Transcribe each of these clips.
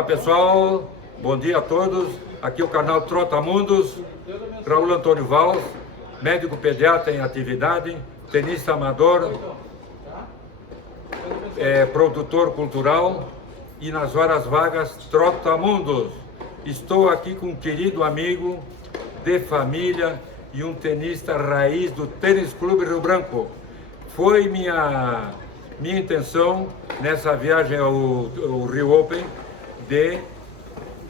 Olá pessoal, bom dia a todos. Aqui é o canal Trotamundos, Raul Antônio Valls, médico pediatra em atividade, tenista amador, produtor cultural e nas horas vagas Trotamundos. Estou aqui com um querido amigo de família e um tenista raiz do Tênis Clube Rio Branco. Foi minha intenção nessa viagem ao Rio Open de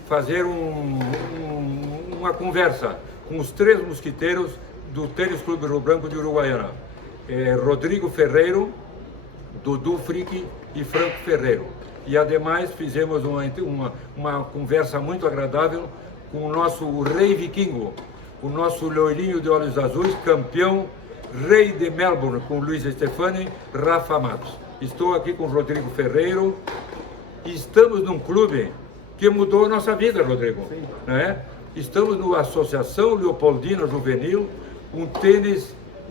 fazer uma conversa com os três mosquiteiros do Tênis Clube Rio Branco de Uruguaiana. Rodrigo Ferreiro, Dudu Frick e Franco Ferreiro. E ademais fizemos uma conversa muito agradável com o nosso rei vikingo, o nosso loirinho de olhos azuis, campeão, rei de Melbourne, com Luiz Stefani, Rafa Matos. Estou aqui com o Rodrigo Ferreiro. Estamos num clube que mudou a nossa vida, Rodrigo. Né? Estamos na Associação Leopoldina Juvenil, um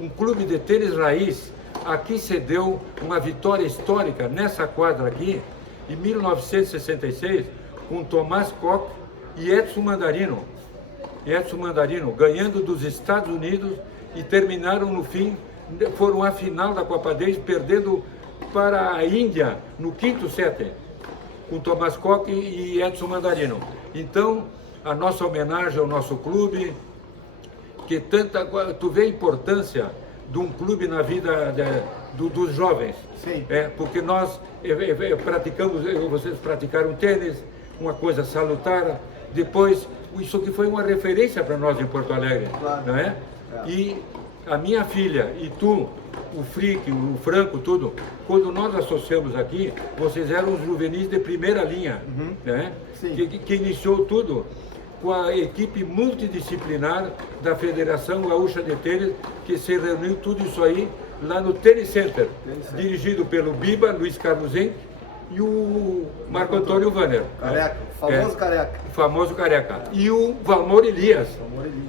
clube de tênis raiz. Aqui se deu uma vitória histórica nessa quadra aqui, em 1966, com Tomás Koch e Edson Mandarino. Ganhando dos Estados Unidos e terminaram no fim, foram à final da Copa Davis, perdendo para a Índia no quinto set, com Tomás Koch e Edson Mandarino. Então, a nossa homenagem ao nosso clube, que tu vê a importância de um clube na vida dos jovens. Sim. Porque nós praticamos, vocês praticaram tênis, uma coisa salutar, depois isso aqui foi uma referência para nós em Porto Alegre, claro. Não é? E a minha filha e tu, o Frick, o Franco, tudo, quando nós associamos aqui, vocês eram os juvenis de primeira linha, né? Que iniciou tudo com a equipe multidisciplinar da Federação Gaúcha de Tênis, que se reuniu tudo isso aí lá no Tênis Center, dirigido pelo Biba, Luiz Carlos Henrique e o Marco Antônio Vanner. Careca, famoso careca. Famoso careca. E o Valmor Elias.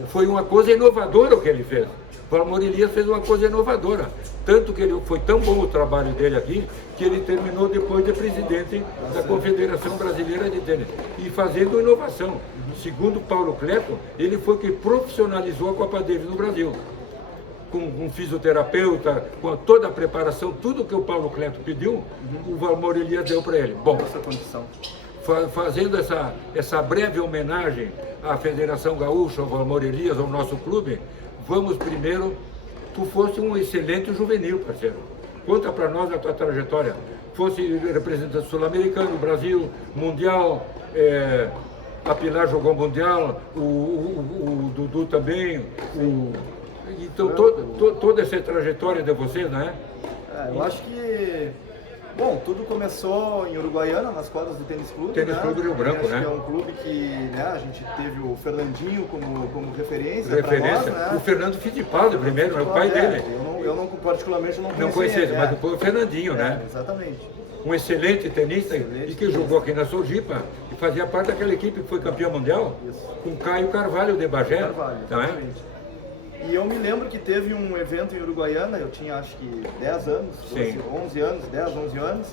Foi uma coisa inovadora o que ele fez. O Valmor Elias fez uma coisa inovadora. Tanto que foi tão bom o trabalho dele aqui, que ele terminou depois de presidente da Confederação Brasileira de Tênis. E fazendo inovação. Segundo Paulo Cleto, ele foi que profissionalizou a Copa Davis no Brasil. Com um fisioterapeuta, com toda a preparação, tudo que o Paulo Cleto pediu, o Valmor Elias deu para ele. Bom, fazendo essa breve homenagem à Federação Gaúcha, ao Valmor Elias, ao nosso clube, vamos primeiro, tu fosse um excelente juvenil, parceiro. Conta para nós a tua trajetória. Fosse representante sul-americano, Brasil, mundial, a Pilar jogou mundial, o Dudu também, então toda essa trajetória de vocês, né? Eu acho que, bom, tudo começou em Uruguaiana, nas quadras do Tênis Clube. Tênis Clube Rio Branco, né? Que é um clube que, né, a gente teve o Fernandinho como referência. Referência. Nós, né? O Fernando Fittipaldi primeiro, o pai dele. Eu não, particularmente, não conhecia, mas depois o Fernandinho, né? Exatamente. Um excelente tenista e que jogou aqui na Sojipa e fazia parte daquela equipe que foi campeão mundial, com Caio Carvalho de Bagé. Exatamente. E eu me lembro que teve um evento em Uruguaiana, eu tinha acho que 10 anos, 11 anos, 10, 11 anos,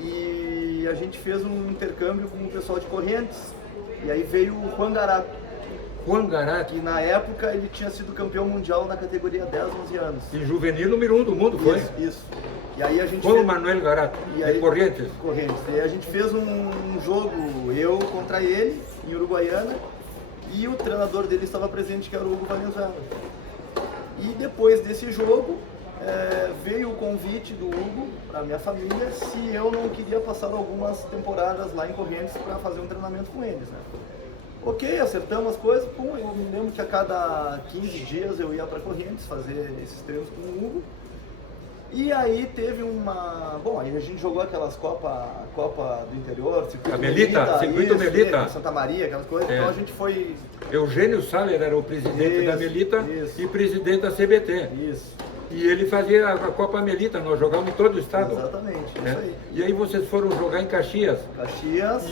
e a gente fez um intercâmbio com o pessoal de Correntes, e aí veio o Juan Garato. E na época ele tinha sido campeão mundial na categoria 10, 11 anos. E juvenil número 1 do mundo, foi? Isso. E aí a gente Juan Manuel Garato, de Correntes. E aí a gente fez um jogo, eu contra ele, em Uruguaiana, e o treinador dele estava presente, que era o Hugo Valenzuela. E depois desse jogo, veio o convite do Hugo para minha família se eu não queria passar algumas temporadas lá em Correntes para fazer um treinamento com eles, né? Ok, acertamos as coisas. Eu me lembro que a cada 15 dias eu ia para Correntes fazer esses treinos com o Hugo. E aí teve uma... Bom, aí a gente jogou aquelas Copa do Interior, Circuito Melita, Santa Maria, aquelas coisas, então a gente foi... Eugênio Saller era o presidente da Melita e presidente da CBT. E ele fazia a Copa Melita, nós jogávamos em todo o estado. Exatamente, isso aí. E aí vocês foram jogar em Caxias.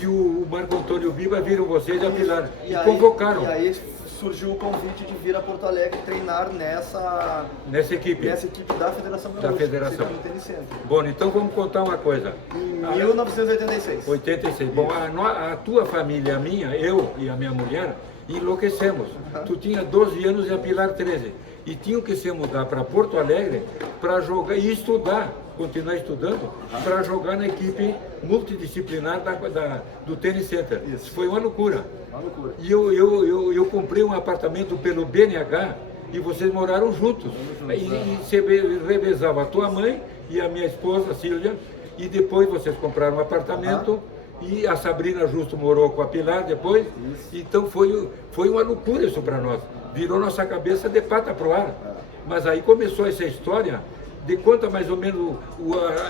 E o Marco Antônio Biba viram vocês e a Pilar. E convocaram. E aí surgiu o convite de vir a Porto Alegre treinar nessa equipe da Federação Gaúcha. Bom, então vamos contar uma coisa. Em 1986. 86. Bom, a tua família e a minha, eu e a minha mulher, enlouquecemos. Tu tinha 12 anos e a Pilar 13. E tinham que se mudar para Porto Alegre para jogar e estudar, continuar estudando, para jogar na equipe multidisciplinar do Tênis Center. Isso. Foi uma loucura. Uma loucura. E eu comprei um apartamento pelo BNH e vocês moraram juntos. E você revezava a tua mãe e a minha esposa, Sílvia, e depois vocês compraram um apartamento. E a Sabrina Justo morou com a Pilar depois. Então foi uma loucura isso para nós. Virou nossa cabeça de pata pro ar. Mas aí começou essa história de conta mais ou menos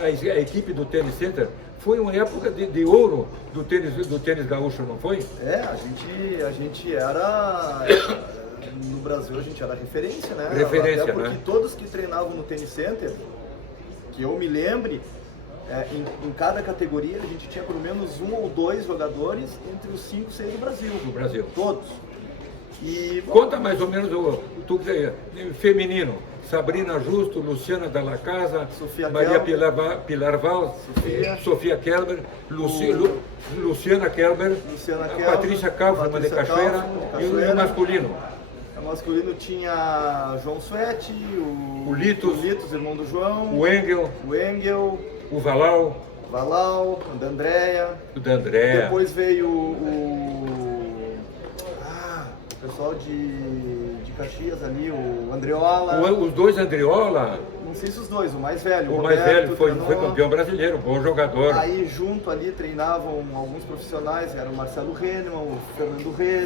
a equipe do Tênis Center. Foi uma época de ouro do tênis gaúcho, não foi? A gente era... No Brasil a gente era referência, né? Referência, até porque né? todos que treinavam no Tênis Center, que eu me lembre, em cada categoria a gente tinha pelo menos 1 ou 2 jogadores entre os 5, 6 do Brasil. Do Brasil. Todos. E, bom, conta mais ou menos o feminino. Sabrina Justo, Luciana Dalla Casa, Sofia Maria Kelber, Pilar Valls, Sofia Kelber, Luciana Kelber, a Patrícia Kaufmann de Cachoeira e o masculino. O masculino tinha João Suete, o Litos, irmão do João, o Engel, o Valau, o da Andréia. Depois veio o pessoal de Caxias ali, o Andreola. Os dois Andreola. Não sei se os dois, o mais velho. O mais velho foi campeão brasileiro, bom jogador. Aí junto ali treinavam alguns profissionais, era o Marcelo Rennemann, o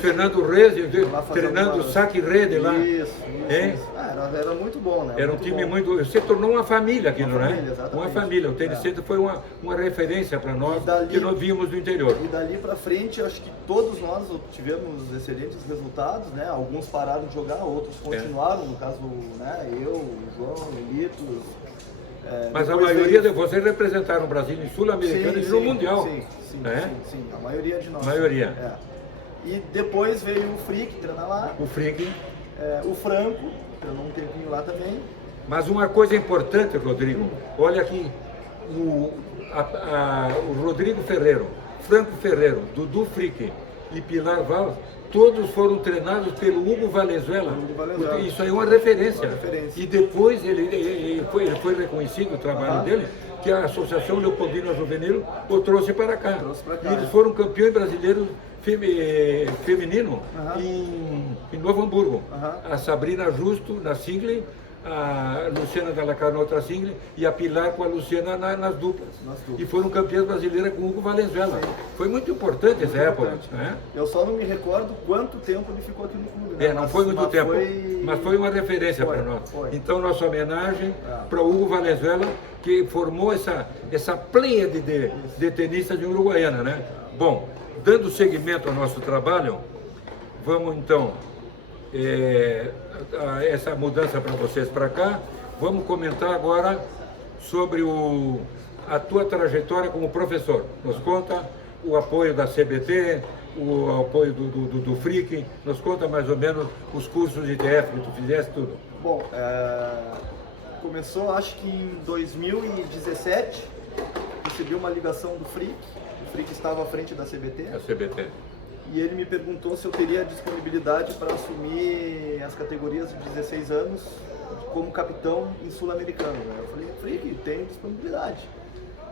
Fernando Reze, treinando o saque rede lá. Isso. Era muito bom, né? Era um time muito... Você tornou uma família aquilo, né? Exatamente. Uma família. O Tênis Center foi uma referência para nós, que nós vimos do interior. E dali para frente, acho que todos nós tivemos excelentes resultados, né? Alguns pararam de jogar, outros continuaram, no caso, né? Eu, o João, o Litos. Mas a maioria de vocês representaram o Brasil em Sul-Americana e no Mundial. Sim, a maioria de nós. E depois veio o Frick treinar lá. O Frick. O Franco, treinou um tempinho lá também. Mas uma coisa importante, Rodrigo, olha aqui, o Rodrigo Ferreiro, Franco Ferreiro, Dudu Frick e Pilar Valls, todos foram treinados pelo Hugo Valenzuela. Isso aí é uma referência. E depois ele foi reconhecido o trabalho dele, que a Associação Leopoldina Juvenil o trouxe para cá. E eles foram campeões brasileiros feminino em Novo Hamburgo. A Sabrina Justo na single, a Luciana Dalla Casa na outra single e a Pilar com a Luciana nas duplas. E foram campeãs brasileiras com o Hugo Valenzuela. Foi muito importante essa época. Né? Eu só não me recordo quanto tempo ele ficou aqui no clube. Né? Não foi muito tempo, mas foi uma referência para nós. Então, nossa homenagem para o Hugo Valenzuela, que formou essa pleiade de tenistas de Uruguaiana. Né? Bom, dando seguimento ao nosso trabalho, vamos então, essa mudança para vocês para cá, vamos comentar agora sobre a tua trajetória como professor. Nos conta o apoio da CBT, o apoio do Frick, nos conta mais ou menos os cursos de ITF que tu fizeste, tudo. Bom, começou acho que em 2017, recebi uma ligação do Frick. O Frick estava à frente da CBT. A CBT. E ele me perguntou se eu teria disponibilidade para assumir as categorias de 16 anos como capitão em Sul-Americano. Eu falei, Frick, tenho disponibilidade.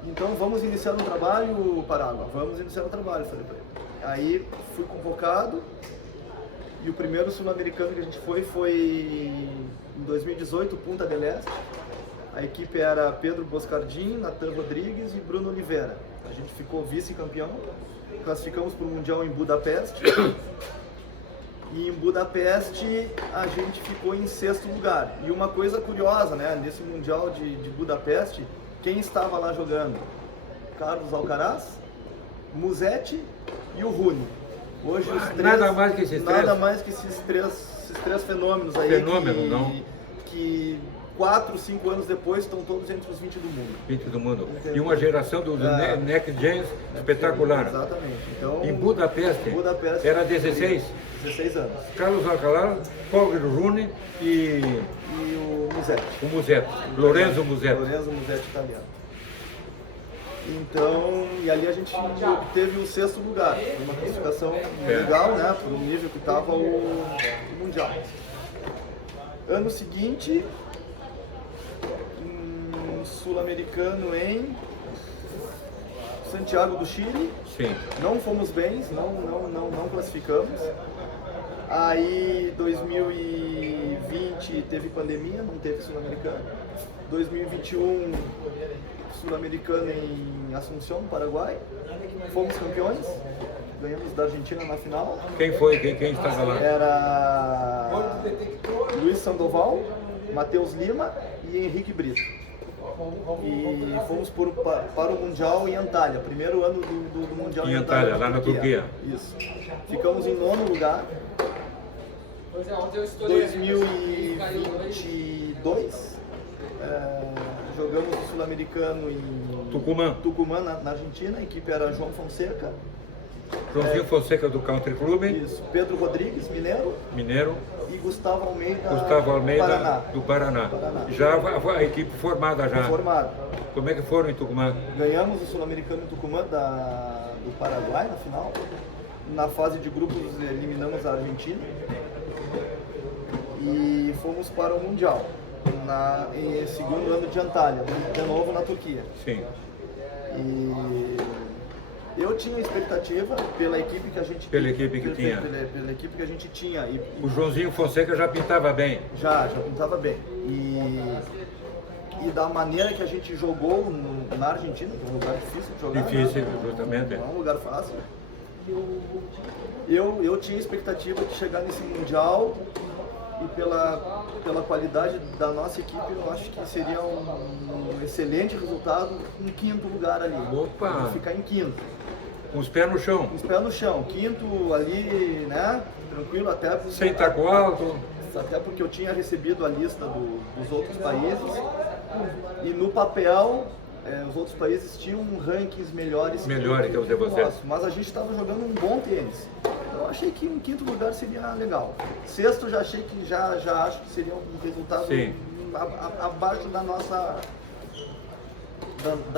Então vamos iniciar um trabalho, Parágua, vamos iniciar um trabalho, falei para ele. Aí fui convocado e o primeiro Sul-Americano que a gente foi em 2018, Punta del Este. A equipe era Pedro Boscardin, Natan Rodrigues e Bruno Oliveira. A gente ficou vice-campeão, classificamos para o Mundial em Budapeste. E em Budapeste a gente ficou em 6º lugar. E uma coisa curiosa, né? Nesse Mundial de Budapeste, quem estava lá jogando? Carlos Alcaraz, Musetti e o Rune. Hoje os três, nada mais que esses três fenômenos aí. Que 4, 5 anos depois estão todos entre os 20 do mundo. 20 do mundo. E uma geração do Neck James espetacular. Exatamente. Então, em Budapeste era 16 anos. Carlos Alcaraz, Holger Rune e o Musetti. Lorenzo Musetti. Lorenzo Musetti italiano. Então, e ali a gente obteve o 6º lugar, foi uma classificação legal, né, por um nível que estava o Mundial. Ano seguinte, um sul-americano em Santiago do Chile. Sim. Não fomos bem, não classificamos. Aí 2020 teve pandemia, não teve sul-americano. 2021 sul-americano em Assunção, Paraguai. Fomos campeões, ganhamos da Argentina na final. Quem foi? Quem estava lá? Era Luiz Sandoval, Matheus Lima e Henrique Brito. E fomos para o Mundial em Antalya, primeiro ano do Mundial em Antalya, lá na Turquia. Isso. Ficamos em 9º lugar. 2022, jogamos o Sul-Americano em Tucumã, na Argentina. A equipe era João Fonseca. Joãozinho Fonseca do Country Club. Isso. Pedro Rodrigues, Mineiro. E Gustavo Almeida, do Paraná. Já a equipe formada já. Formada. Como é que foram em Tucumã? Ganhamos o Sul-Americano em Tucumã do Paraguai na final. Na fase de grupos eliminamos a Argentina. E fomos para o Mundial, em 2º ano de Antalya, de novo na Turquia. Sim. E eu tinha expectativa pela equipe que a gente Pela equipe que tinha. E o Joãozinho Fonseca já pintava bem. Já pintava bem. E da maneira que a gente jogou na Argentina, que é um lugar difícil de jogar. Difícil, justamente. Não é um lugar fácil. Eu tinha expectativa de chegar nesse Mundial. E pela qualidade da nossa equipe, eu acho que seria um excelente resultado, um 5º lugar ali. Opa! Ficar em 5º. Com os pés no chão. Com os pés no chão. 5º ali, né? Tranquilo, até... Sem taco alto. Até porque eu tinha recebido a lista dos outros países. E no papel, os outros países tinham rankings melhores que os de vocês. Mas a gente estava jogando um bom tênis. Eu achei que um 5º lugar seria legal. 6º já achei que já acho que seria um resultado abaixo da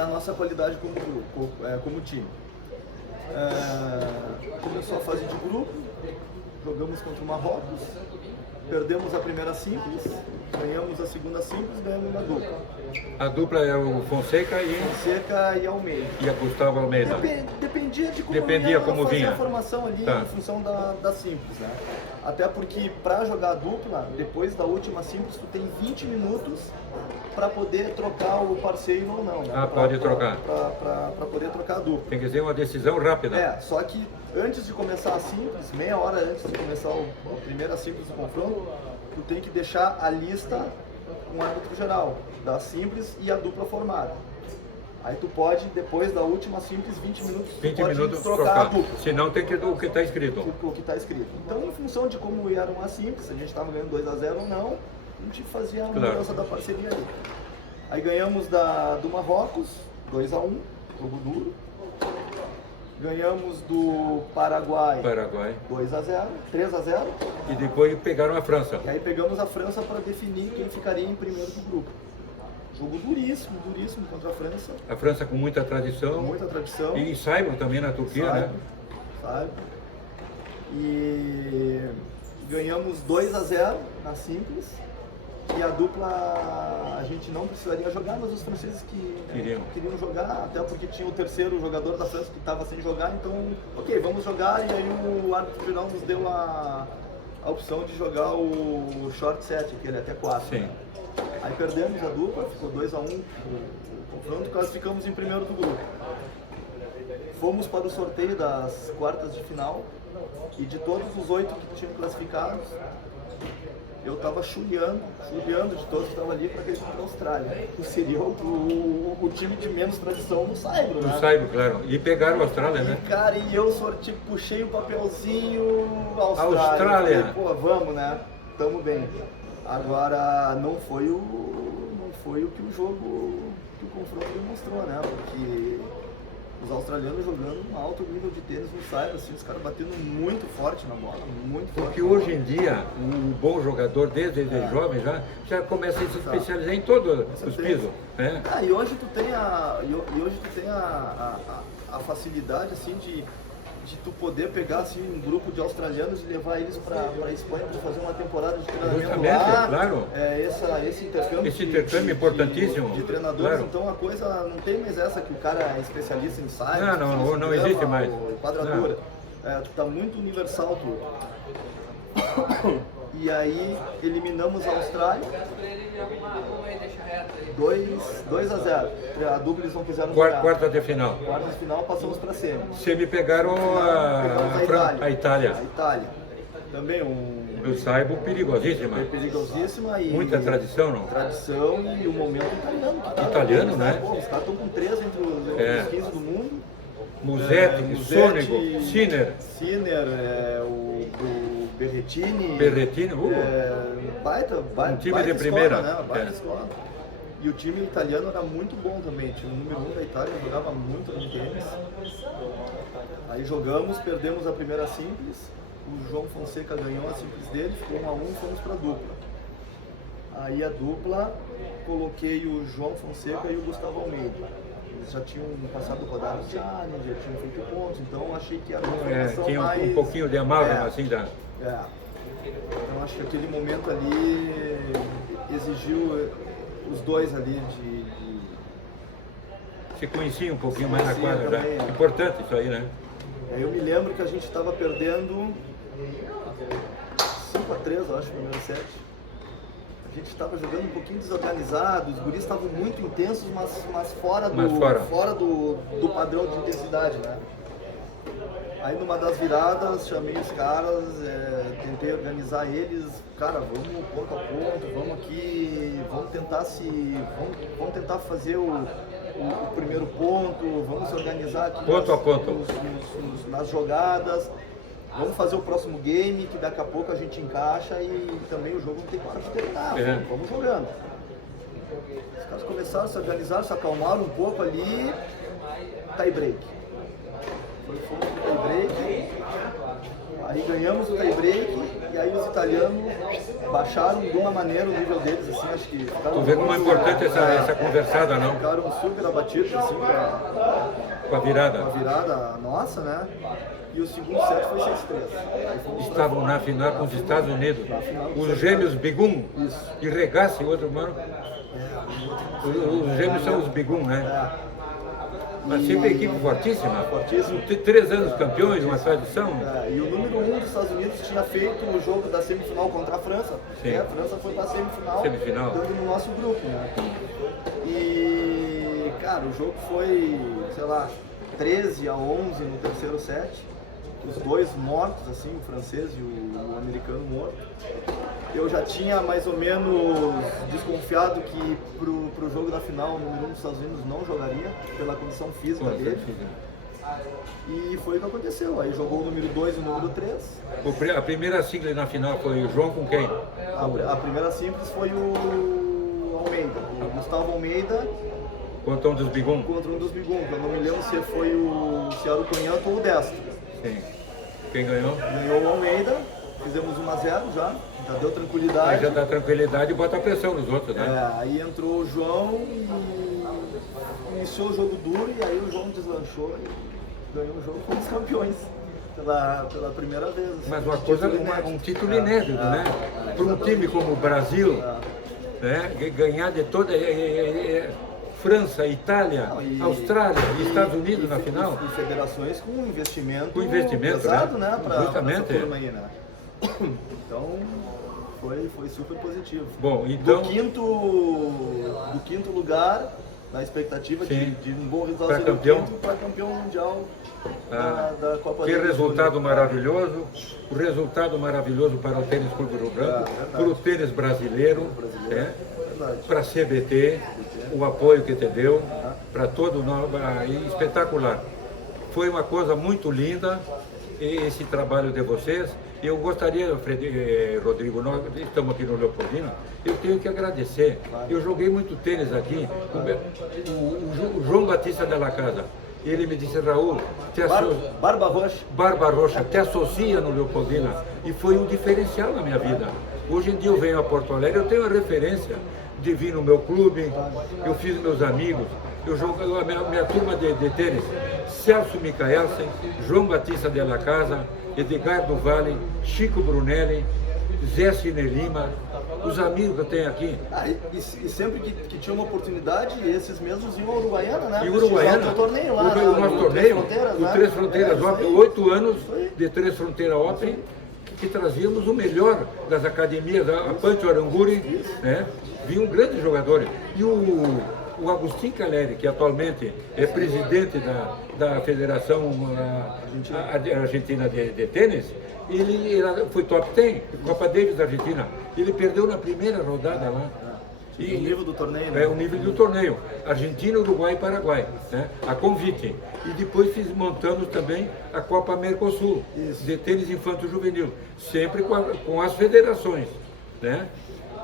nossa qualidade como time. Começou a fase de grupo, jogamos contra o Marrocos, perdemos a primeira simples, ganhamos a segunda simples, ganhamos na dupla. A dupla é o Fonseca e Almeida. E a Gustavo Almeida. Dependia de como vinha a formação ali em função da simples, né? Até porque para jogar a dupla, depois da última simples, tu tem 20 minutos para poder trocar o parceiro ou não, né? Pode trocar. Para poder trocar a dupla. Tem que ser uma decisão rápida. Só que antes de começar a simples, meia hora antes de começar a primeira simples do confronto, tu tem que deixar a lista com o árbitro geral, da simples e a dupla formada. Aí tu pode, depois da última simples, 20 minutos trocar a dupla. Senão tem que o que está escrito. O que está escrito. Então, em função de como era uma simples, se a gente estava ganhando 2-0 ou não, a gente fazia a mudança da parceria ali. Aí ganhamos do Marrocos, 2-1, jogo duro. Ganhamos do Paraguai 2-0, 3-0. E depois pegaram a França. E aí pegamos a França para definir quem ficaria em primeiro do grupo. Jogo duríssimo contra a França. A França com muita tradição. E Saibro também na Turquia, né? Saibro. E ganhamos 2-0 na simples. E a dupla a gente não precisaria jogar, mas os franceses queriam jogar, até porque tinha o terceiro jogador da França que estava sem jogar, então, ok, vamos jogar. E aí o árbitro final nos deu a opção de jogar o short set, aquele até 4. Sim. Né? Aí perdemos a dupla, ficou 2-1 o confronto, classificamos em primeiro do grupo. Fomos para o sorteio das quartas de final, e de todos os 8 que tinham classificados, eu estava chuleando de todos que estavam ali para aquele contra a Austrália, que seria o time de menos tradição no Saibro, né? No Saibro, claro. E pegaram a Austrália, né? Cara, e eu puxei o papelzinho Austrália. Falei, pô, vamos, né? Tamo bem. Agora, não foi o que o jogo, que o confronto demonstrou, né? Porque Os australianos jogando um alto nível de tênis no saibro, assim, os caras batendo muito forte na bola, muito forte. Porque hoje em dia, o bom jogador, desde jovem, já começa a se especializar em todos os pisos. Né? E hoje tu tem a facilidade, assim, de tu poder pegar assim, um grupo de australianos e levar eles para a Espanha para fazer uma temporada de treinamento. Justamente, lá. Claro. Esse intercâmbio. Esse intercâmbio importantíssimo. De treinadores, claro. Então a coisa não tem mais essa que o cara é especialista em saibro. Não existe mais. Quadradura. Tá muito universal tudo. E aí eliminamos a Austrália. 2-0. A dupla eles não quiseram jogar. Quarta de final. Quarta de final, passamos para semi. Semi pegaram a Itália. A Itália. Também eu saibo, perigosíssima. Perigosíssima e... Muita tradição, não? Tradição e o momento italiano. Italiano, né? Pô, os caras estão com 3 entre os 15 do mundo. Musetti, Sônego, Sinner. O Berrettini. Baita um time de escola, primeira. Né? Baita escola. E o time italiano era muito bom também. Tinha o número 1 da Itália, jogava muito no tênis. Aí jogamos, perdemos a primeira simples. O João Fonseca ganhou a simples dele, ficou 1-1 e fomos para a dupla. Aí a dupla, coloquei o João Fonseca e o Gustavo Almeida. Eles já tinham passado rodada no challenge, já tinham feito pontos, então achei que era uma formação tinha mais... um pouquinho de amálgama, assim, da... Então acho que aquele momento ali exigiu os dois ali de... Se conhecia um pouquinho mais na quadra, já. Importante isso aí, né? Aí eu me lembro que a gente estava perdendo 5-3, eu acho, no primeiro set. A gente estava jogando um pouquinho desorganizado, os guris estavam muito intensos, mas fora do padrão de intensidade, né? Aí numa das viradas, chamei os caras, tentei organizar eles, cara, vamos ponto a ponto, vamos aqui, vamos tentar fazer o primeiro ponto, vamos se organizar aqui ponto a ponto nas jogadas. Vamos fazer o próximo game, que daqui a pouco a gente encaixa e também o jogo não tem hora de terminar. Vamos jogando. Os caras começaram a se organizar, se acalmaram um pouco ali. Tie break. Fomos pro tie break. Aí ganhamos o tie break e aí os italianos baixaram de uma maneira o nível deles, assim, acho que... Tu vê como é importante essa conversada, não? Ficaram super abatidos, assim, com a virada. Com a virada nossa, né? E o segundo set foi 6-3. Estavam na final com os Estados Unidos. Os gêmeos Bigum e Regassi, outro mano. Os gêmeos são os Bigum, né? Mas sempre equipe fortíssima. 3 anos campeões, uma tradição. E o número 1 dos Estados Unidos tinha feito o jogo da semifinal contra a França. A França foi para a semifinal, dando no nosso grupo, né? E, cara, o jogo foi, sei lá, 13-11 no terceiro set. Os dois mortos, assim, o francês e o americano morto. Eu já tinha mais ou menos desconfiado que pro jogo da final o número 1 dos Estados Unidos não jogaria, pela condição física dele. E foi o que aconteceu. Aí jogou o número 2 e o número 3. A primeira simples na final foi o João com quem? A primeira simples foi o Almeida, o Gustavo Almeida. Contra um dos Bigum? Contra um dos Bigum. Eu não me lembro se foi se era o Canhoto ou o Destro. Sim. Quem ganhou? Ganhou o Almeida, fizemos 1-0 já deu tranquilidade. Aí já dá tranquilidade e bota a pressão nos outros, né? Aí entrou o João e iniciou o jogo duro e aí o João deslanchou e ganhou o jogo com os campeões. Pela primeira vez. Assim, mas uma coisa, um título inédito, né? Para um time como o Brasil, né? Ganhar de toda... França, Itália, Austrália e Estados Unidos na final. E federações com investimento, pesado, né? Para justamente. Essa turma aí, né? Então, foi super positivo. Bom, então... Do quinto lugar, na expectativa de um bom resultado para campeão mundial da Copa do Mundo. Que resultado maravilhoso, o resultado maravilhoso para o tênis Clube Rio Branco, para o tênis brasileiro, para a CBT, o apoio que te deu, para todo espetacular. Foi uma coisa muito linda, esse trabalho de vocês. Eu gostaria, Rodrigo, nós estamos aqui no Leopoldina, eu tenho que agradecer. Eu joguei muito tênis aqui, o João Batista Della Casa. Ele me disse, Raul, Barba Roxa, te associa no Leopoldina. E foi um diferencial na minha vida. Hoje em dia eu venho a Porto Alegre, eu tenho a referência de vir no meu clube, eu fiz meus amigos, eu jogo a minha turma de tênis, Celso Micaelsen, João Batista Della Casa, Edgardo Vale, Chico Brunelli, Zé Cine Lima, os amigos que eu tenho aqui. E sempre que tinha uma oportunidade, esses mesmos iam ao Uruguaiana, né? E Uruguaiana, o torneio lá, o nosso torneio, o Três Fronteiras Open, 8 anos de Três Fronteiras Open, que trazíamos o melhor das academias, a Pancho Aranguri, né? Vinham grandes jogadores. E o Agustin Caleri, que atualmente é presidente da Federação Argentina de Tênis, ele foi top 10, Copa Davis da Argentina. Ele perdeu na primeira rodada lá. E o nível do torneio, né? É o nível do torneio. Argentina, Uruguai e Paraguai, né? A convite. E depois montamos também a Copa Mercosul, de tênis infanto-juvenil, sempre com as federações, né?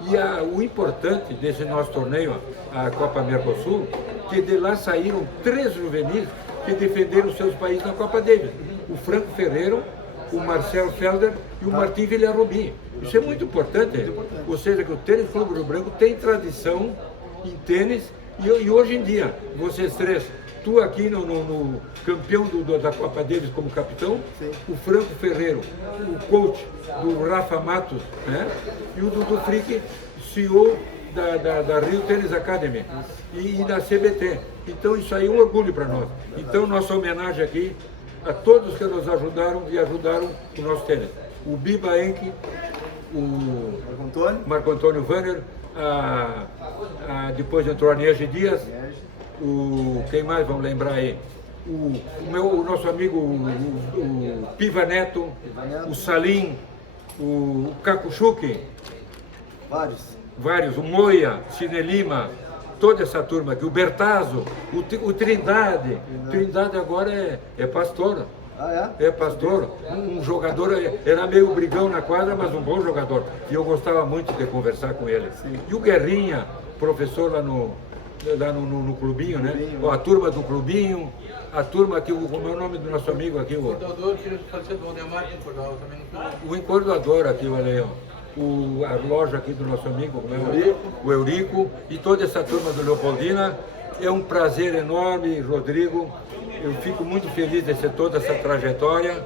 E o importante desse nosso torneio, a Copa Mercosul, que de lá saíram 3 juvenis que defenderam seus países na Copa Davis. O Franco Ferreiro, o Marcel Felder e o Martim Villarrubin. Isso é muito importante. Ou seja, que o Tênis Clube Rio Branco tem tradição em tênis e hoje em dia, vocês três, tu aqui no campeão da Copa Davis como capitão, sim, o Franco Ferreiro, o coach do Rafa Matos, né? E o Dudu Frick, CEO da Rio Tennis Academy e da CBT. Então isso aí é um orgulho para nós. Então nossa homenagem aqui a todos que nos ajudaram e ajudaram o nosso tênis. O Biba Enck, o Marco Antônio Vanner, depois entrou a Niege Dias, quem mais vamos lembrar aí? O nosso amigo o Piva Neto, o Salim, o Kakuchuki, vários, o Moia, Cine Lima, toda essa turma aqui, o Bertazzo, o Trindade. Trindade agora é pastor. É pastor, um jogador, era meio brigão na quadra, mas um bom jogador. E eu gostava muito de conversar com ele. Sim. E o Guerrinha, professor lá no clubinho, né? A turma do clubinho, a turma aqui, como é o nome do nosso amigo aqui? O encordoador aqui, olha aí, ó. A loja aqui do nosso amigo, o Eurico, e toda essa turma do Leopoldina. É um prazer enorme, Rodrigo. Eu fico muito feliz de ser toda essa trajetória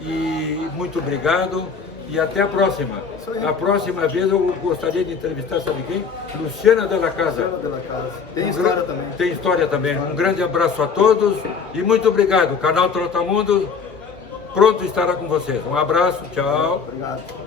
e muito obrigado e até a próxima. A próxima vez eu gostaria de entrevistar, sabe quem? Luciana Della Casa. Tem história também. Tem história também. Um grande abraço a todos e muito obrigado. O canal Trotamundo pronto estará com vocês. Um abraço, tchau. Obrigado.